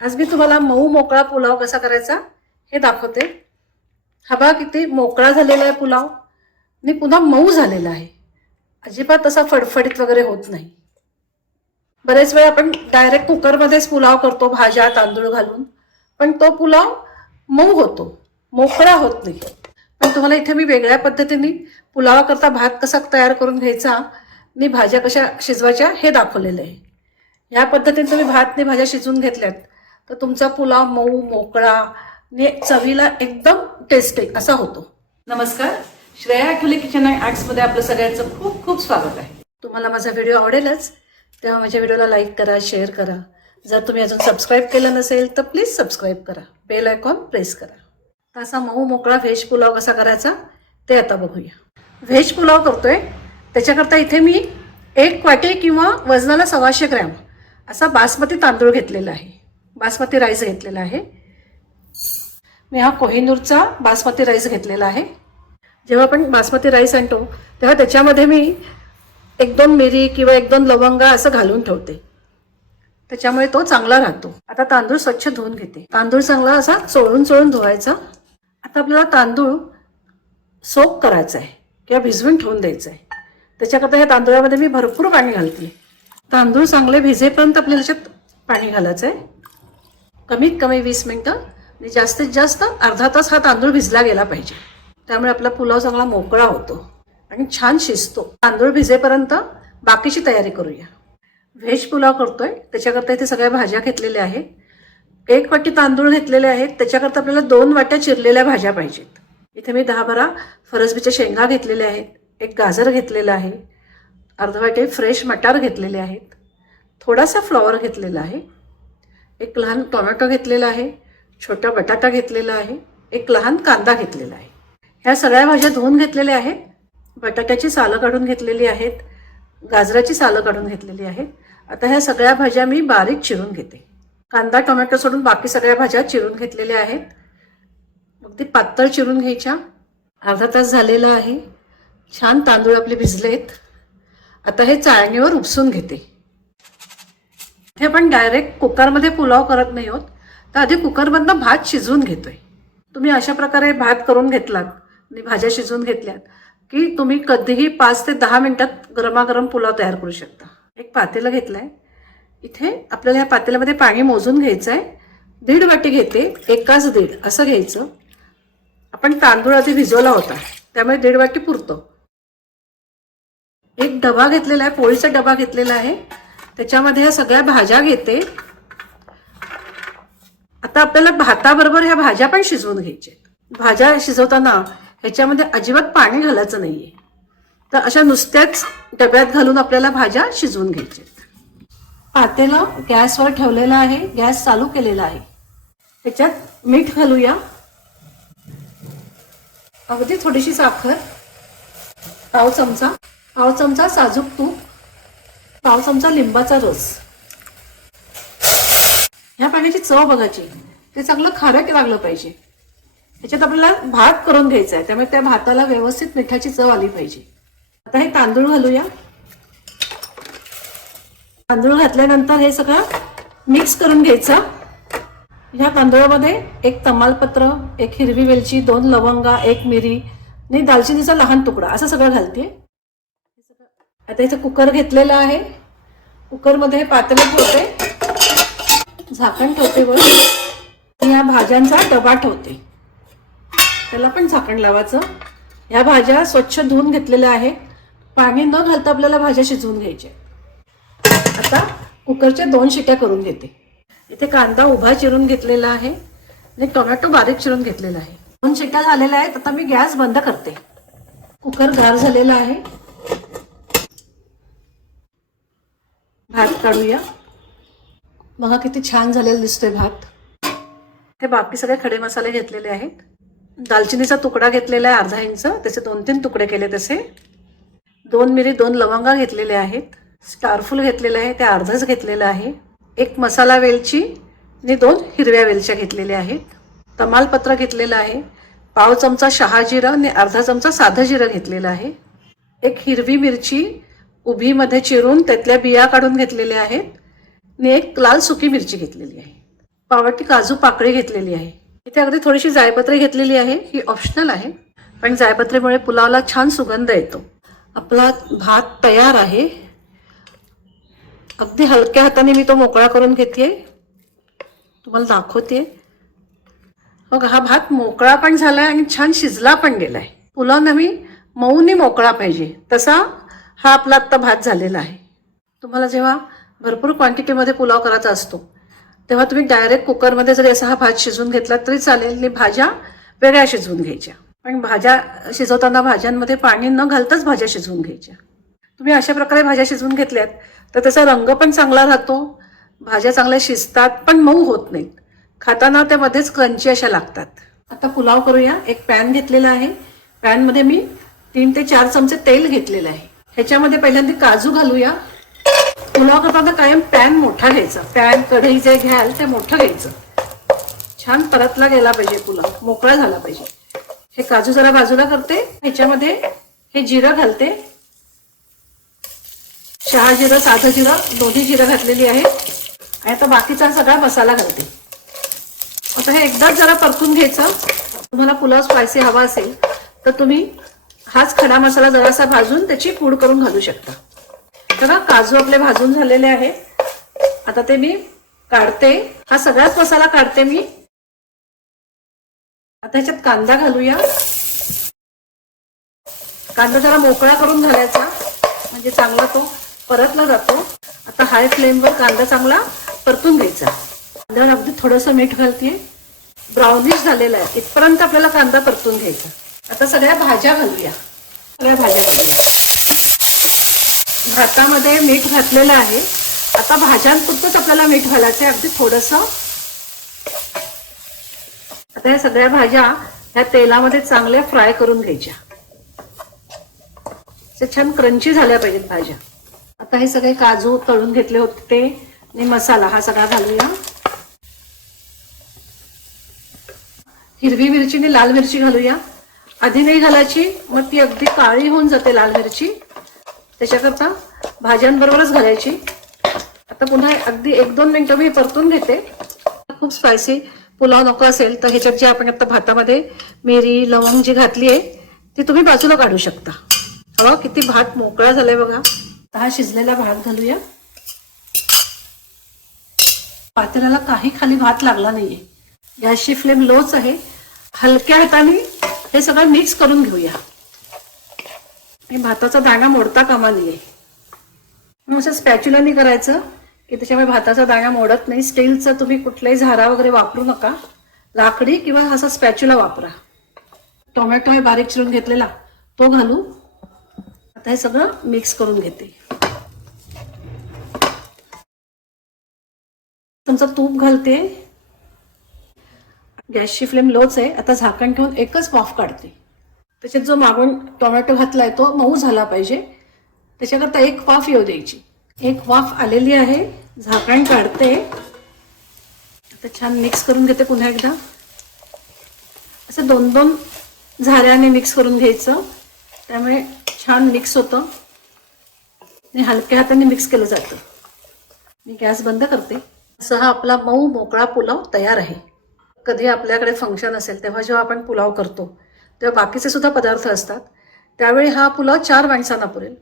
आज मी तुम्हाला मऊ मोकळा पुलाव कसा करायचा हे दाखवते. हा बघा किती मोकळा झालेला आहे पुलाव. आणि पुन्हा मऊ झालेला आहे. अजिबात असा फडफडीत वगैरे होत नाही. बरेच वेळा आपण डायरेक्ट कुकरमध्येच पुलाव करतो भाज्या तांदूळ घालून. पण तो पुलाव मऊ होतो. मोकळा होत नाही. पण तुम्हाला इथे मी वेगळ्या पद्धतीने पुलावाकरता भात कसा तयार करून घ्यायचा आणि भाज्या कशा शिजवायच्या हे दाखवलेलं आहे. ह्या पद्धतीने तुम्ही भात आणि भाज्या शिजवून घेतल्यात. तर तुमचा पुलाव मऊ मोकळा आणि चवीला एकदम टेस्टी असा होतो. नमस्कार. श्रेया आठवले किचन अँड आर्ट्समध्ये आपलं सगळ्यांचं खूप खूप स्वागत आहे. तुम्हाला माझा व्हिडिओ आवडेलच तेव्हा माझ्या व्हिडिओला लाईक करा शेअर करा. जर तुम्ही अजून सबस्क्राईब केलं नसेल तर प्लीज सबस्क्राईब करा. बेल आयकॉन प्रेस करा. तर असा मऊ मोकळा व्हेज पुलाव कसा करायचा ते आता बघूया. व्हेज पुलाव करतोय. त्याच्याकरता इथे मी एक वाटी किंवा वजनाला सव्वाशे ग्रॅम असा बासमती तांदूळ घेतलेला आहे. बासमती राईस घेतलेला आहे. मी हा कोहिनूरचा बासमती राईस घेतलेला आहे. जेव्हा आपण बासमती राईस आणतो तेव्हा त्याच्यामध्ये मी एक दोन मिरी किंवा एक दोन लवंगा असं घालून ठेवते. त्याच्यामुळे तो चांगला राहतो. आता तांदूळ स्वच्छ धुवून घेते. तांदूळ चांगला असा चोळून चोळून धुवायचा. आता आपल्याला तांदूळ सोक करायचा आहे किंवा भिजवून ठेवून द्यायचं आहे. त्याच्याकरता ह्या तांदूळामध्ये मी भरपूर पाणी घालते. तांदूळ चांगले भिजेपर्यंत आपल्याला त्याच्यात पाणी घालायचं आहे. कमीत कमी वीस मिनटं आणि जास्तीत जास्त अर्धा तास हा तांदूळ भिजला गेला पाहिजे. त्यामुळे आपला पुलाव चांगला मोकळा होतो आणि छान शिजतो. तांदूळ भिजेपर्यंत बाकीची तयारी करूया. व्हेज पुलाव करतोय. त्याच्याकरता इथे सगळ्या भाज्या घेतलेल्या आहेत. एक वाटी तांदूळ घेतलेले आहेत. त्याच्याकरता आपल्याला दोन वाट्या चिरलेल्या भाज्या पाहिजेत. इथे मी दहा बारा फरसबीच्या शेंगा घेतलेल्या आहेत. एक गाजर घेतलेलं आहे. अर्धवाटे फ्रेश मटार घेतलेले आहेत. थोडासा फ्लॉवर घेतलेला आहे. एक लहान टोमॅटो घेतलेला आहे छोटा बटाटा घेतलेला आहे एक लहान कांदा घेतलेला आहे. ह्या सगळ्या भाज्या धुवून घेतलेल्या आहेत बटाट्याची सालं काढून घेतलेली आहेत गाजराची सालं काढून घेतलेली आहेत. आता ह्या सगळ्या भाज्या मी बारीक चिरून घेते. कांदा टोमॅटो सोडून बाकी सगळ्या भाज्या चिरून घेतलेल्या आहेत. मग ते पातळ चिरून घ्यायच्या. अर्धा तास झालेला आहे. छान तांदूळ आपले भिजलेत. आता हे चाळणीवर उपसून घेते. इथे आपण डायरेक्ट कुकरमध्ये पुलाव करत नाही आहोत. तर आधी कुकरमधनं भात शिजवून घेतोय. तुम्ही अशा प्रकारे भात करून घेतलात आणि भाज्या शिजवून घेतल्यात की तुम्ही कधीही पाच ते दहा मिनटात गरमागरम पुलाव तयार करू शकता. एक पातेलं घेतलं आहे इथे आपल्याला ह्या पातेल्यामध्ये पाणी मोजून घ्यायचं आहे दीड वाटी घेते एकाच दीड असं घ्यायचं. आपण तांदूळ आधी भिजवला होता त्यामुळे दीड वाटी पुरतो. एक डबा घेतलेला आहे पोळीचा डबा घेतलेला आहे. त्याच्यामध्ये ह्या सगळ्या भाज्या घेते. आता आपल्याला भाताबरोबर ह्या भाज्या पण शिजवून घ्यायच्या भाज्या शिजवताना ह्याच्यामध्ये अजिबात पाणी घालायचं नाहीये. तर अशा नुसत्याच डब्यात घालून आपल्याला भाज्या शिजवून घ्यायच्या पातेला गॅसवर ठेवलेला आहे. गॅस चालू केलेला आहे. त्याच्यात मीठ घालूया. अगदी थोडीशी साखर. पाव चमचा. पाव चमचा साजूक तूप. पाव चमचा लिंबाचा रस. ह्या पाण्याची चव बघायची. ते चांगलं खारट लागलं पाहिजे. त्याच्यात आपल्याला भात करून घ्यायचा आहे त्यामुळे त्या भाताला व्यवस्थित मिठाची चव आली पाहिजे. आता हे तांदूळ घालूया. तांदूळ घातल्यानंतर हे सगळं मिक्स करून घ्यायचं. ह्या तांदूळामध्ये एक तमालपत्र एक हिरवी वेलची दोन लवंगा एक मिरी आणि दालचिनीचा लहान तुकडा. असं सगळं घालते. आता इथं कुकर घेतलेला आहे. कुकरमध्ये हे ठेवते. झाकण ठेवते वर. या भाज्यांचा डबा ठेवते. त्याला पण झाकण लावायचं. या भाज्या स्वच्छ धुवून घेतलेल्या आहेत पाणी न घालता आपल्याला भाज्या शिजवून घ्यायच्या आता कुकरच्या दोन शिट्या करून घेते. इथे कांदा उभा चिरून घेतलेला आहे. आणि टोमॅटो बारीक चिरून घेतलेला आहे. दोन शिट्या झालेल्या आहेत. आता मी गॅस बंद करते. कुकर गार झालेला आहे. भात काढूया. बघा किती छान झालेला दिसतोय भात. हे बाकी सगळे खडे मसाले घेतलेले आहेत. दालचिनीचा तुकडा घेतलेला आहे अर्धा इंच. त्याचे दोन तीन तुकडे केले तसे. दोन मिरी दोन लवंगा घेतलेल्या आहेत. स्टारफुल घेतलेलं आहे ते अर्धच घेतलेलं आहे. एक मसाला वेलची आणि दोन हिरव्या वेलच्या घेतलेल्या आहेत. तमालपत्र घेतलेलं आहे. पाव चमचा शहा जिरं आणि अर्धा चमचा साधं जिरं घेतलेलं आहे. एक हिरवी मिरची उभीमध्ये चिरून त्यातल्या बिया काढून घेतलेल्या आहेत. आणि एक लाल सुकी मिरची घेतलेली आहे. पावटी काजू पाकळी घेतलेली आहे. इथे अगदी थोडीशी जायपत्री घेतलेली आहे. ही ऑप्शनल आहे. पण जायपत्रीमुळे पुलावला छान सुगंध येतो. आपला भात तयार आहे. अगदी हलक्या हाताने मी तो मोकळा करून घेते तुम्हाला दाखवते मग हा भात मोकळा पण झालाय आणि छान शिजला पण गेलाय. पुलावनं मी मऊनी मोकळा पाहिजे. तसा हा आपला आत्ता भात झालेला आहे. तुम्हाला जेव्हा भरपूर क्वांटिटीमध्ये पुलाव करायचा असतो तेव्हा तुम्ही डायरेक्ट कुकरमध्ये जरी असा हा भात शिजवून घेतला तरी चालेल आणि भाज्या वेगळ्या शिजवून घ्यायच्या. पण भाज्या शिजवताना भाज्यांमध्ये पाणी न घालताच भाज्या शिजवून घ्यायच्या. तुम्ही अशा प्रकारे भाज्या शिजवून घेतल्यात तर त्याचा रंग पण चांगला राहतो भाज्या चांगल्या शिजतात पण मऊ होत नाहीत. खाताना त्यामध्येच क्रंची अशा लागतात. आता पुलाव करूया. एक पॅन घेतलेला आहे. पॅनमध्ये मी तीन ते चार चमचे तेल घेतलेलं आहे. ह्याच्यामध्ये पहिल्यांदा काजू घालूया. पुलाव करताना कायम पॅन मोठा घ्यायचा. पॅन कढई जे घ्याल ते मोठं घ्यायचं. छान परतला गेला पाहिजे पुलाव. मोकळा झाला पाहिजे. हे काजू जरा बाजूला करते. ह्याच्यामध्ये हे जिरं घालते. शहा जिरं साधं जिरं दोन्ही जिरं घातलेली आहे आणि आता बाकीचा सगळा मसाला घालते. आता हे एकदाच जरा परतून घ्यायचं. तुम्हाला पुलाव स्पायसी हवा असेल तर तुम्ही हाच खडा मसाला जरासा भाजून त्याची पूड करून घालू शकता. बघा काजू आपले भाजून झालेले आहे. आता ते मी काढते. हा सगळाच मसाला काढते मी. आता ह्याच्यात कांदा घालूया. कांदा जरा मोकळा करून घालायचा म्हणजे चांगला तो परतला जातो. आता हाय फ्लेमवर कांदा चांगला परतून घ्यायचा. कांद्यावर अगदी थोडंसं मीठ घालते ब्राउनिश झालेला आहे. इथपर्यंत आपल्याला कांदा परतून घ्यायचा. आता सगळ्या भाज्या घालूया. सगळ्या भाज्या घालूया. भातामध्ये मीठ घातलेलं आहे. आता भाज्यांपुरतंच आपल्याला मीठ घालायचं आहे. अगदी थोडंसं. आता या सगळ्या भाज्या ह्या तेलामध्ये चांगल्या फ्राय करून घ्यायच्या. छान क्रंची झाल्या पाहिजेत भाज्या. आता हे सगळे काजू तळून घेतले होते. ते आणि मसाला हा सगळा घालूया. हिरवी मिरची आणि लाल मिरची घालूया. आधी नाही घालायची मग ती अगदी काळी होऊन जाते लाल मिरची. त्याच्याकरता भाज्यांबरोबरच घालायची. आता पुन्हा अगदी एक दोन मिनिटं मी परतून घेते. खूप स्पायसी पुलाव नको असेल तर ह्याच्यात जे आपण आता भातामध्ये मिरी लवंग जी घातली आहे ती तुम्ही बाजूला काढू शकता. हवा किती भात मोकळा झालाय बघा. हा शिजलेला भात घालूया. पातेल्याला काही खाली भात लागला नाहीये. गॅसची फ्लेम लोच आहे. हलक्या हाताने हे सगळं मिक्स करून घेऊया. हे भाताचा दाणा मोडता कामा नये. मग असं स्पॅच्युलानी करायचं की त्याच्यामुळे भाताचा दाणा मोडत नाही. स्टीलचं तुम्ही कुठलाही झारा वगैरे वापरू नका. लाकडी किंवा असा स्पॅच्युला वापरा. टोमॅटो हे बारीक चिरून घेतलेला तो घालू. आता हे सगळं मिक्स करून घेते. तुमचं तूप घालते. गॅसची फ्लेम लोच आहे. आता झाकण ठेवून एकच वाफ काढते. त्याच्यात जो मागून टोमॅटो घातलाय तो मऊ झाला पाहिजे. त्याच्याकरता एक वाफ येऊ द्यायची. एक वाफ आलेली आहे. झाकण काढते. आता छान मिक्स करून घेते पुन्हा एकदा. असं दोन दोन झाऱ्याने मिक्स करून घ्यायचं. त्यामुळे छान मिक्स होतं. आणि हलक्या हाताने मिक्स केलं जातं. मी गॅस बंद करते. असं हा आपला मऊ मोकळा पुलाव तयार आहे. कधी आपल्याकडे फंक्शन असेल तेव्हा जेव्हा आपण पुलाव करतो तेव्हा बाकीचे सुद्धा पदार्थ असतात. त्यावेळी हा पुलाव चार माणसांना पुरेल.